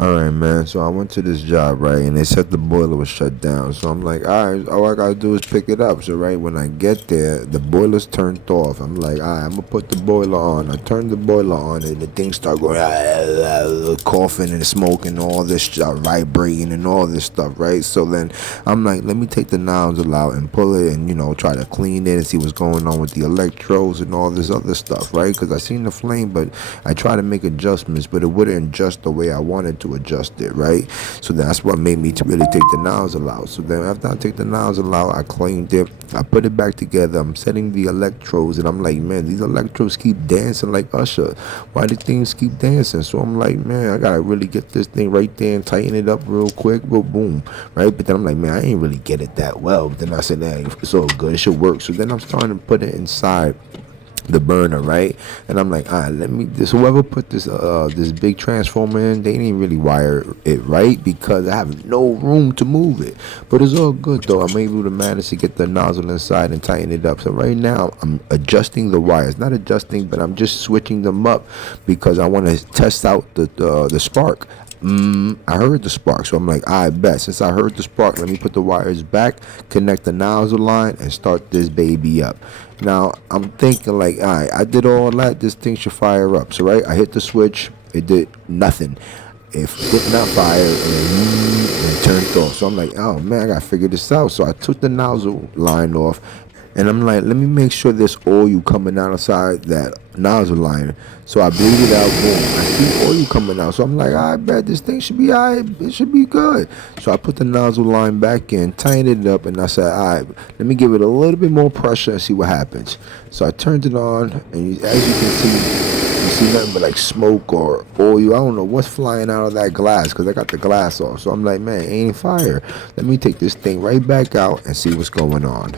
Alright, man. So I went to this job, right? And they said the boiler was shut down. So I'm like, alright, all I gotta do is pick it up. So, right, when I get there, the boiler's turned off. I'm like, alright, I'm gonna put the boiler on. I turn the boiler on, and the thing start going, coughing and smoking, all this stuff, vibrating and all this stuff, right? So then I'm like, let me take the nozzle out and pull it and, try to clean it and see what's going on with the electrodes and all this other stuff, right? Because I seen the flame, but I tried to make adjustments, but it wouldn't adjust the way I wanted to adjust it, right? So that's what made me to really take the nozzle out. So then after I take the nozzle out, I cleaned it, I put it back together, I'm setting the electrodes, and I'm like, man, these electrodes keep dancing like Usher. Why do things keep dancing? So I'm like, man, I gotta really get this thing right there and tighten it up real quick, boom, right? But then I'm like, man, I ain't really get it that well. But then I said, hey, it's all good, it should work. So then I'm starting to put it inside the burner, right? And I'm like, all right, let me, this whoever put this big transformer in, they didn't really wire it right, because I have no room to move it. But it's all good though. I'm able to manage to get the nozzle inside and tighten it up. So right now I'm adjusting the wires, not adjusting, but I'm just switching them up because I want to test out the spark. I heard the spark, so I'm like, I bet. Since I heard the spark, let me put the wires back, connect the nozzle line, and start this baby up. Now, I'm thinking like, all right, I did all that, this thing should fire up. So, right, I hit the switch, it did nothing. It did not fire, and turned off. So I'm like, oh man, I gotta figure this out. So I took the nozzle line off, and I'm like, let me make sure there's oil coming outside that nozzle line. So I bleed it out, boom. I see oil coming out. So I'm like, I bet this thing should be all right. It should be good. So I put the nozzle line back in, tightened it up, and I said, all right, let me give it a little bit more pressure and see what happens. So I turned it on, and as you can see, you see nothing but like smoke or oil. I don't know what's flying out of that glass because I got the glass off. So I'm like, man, it ain't fire. Let me take this thing right back out and see what's going on.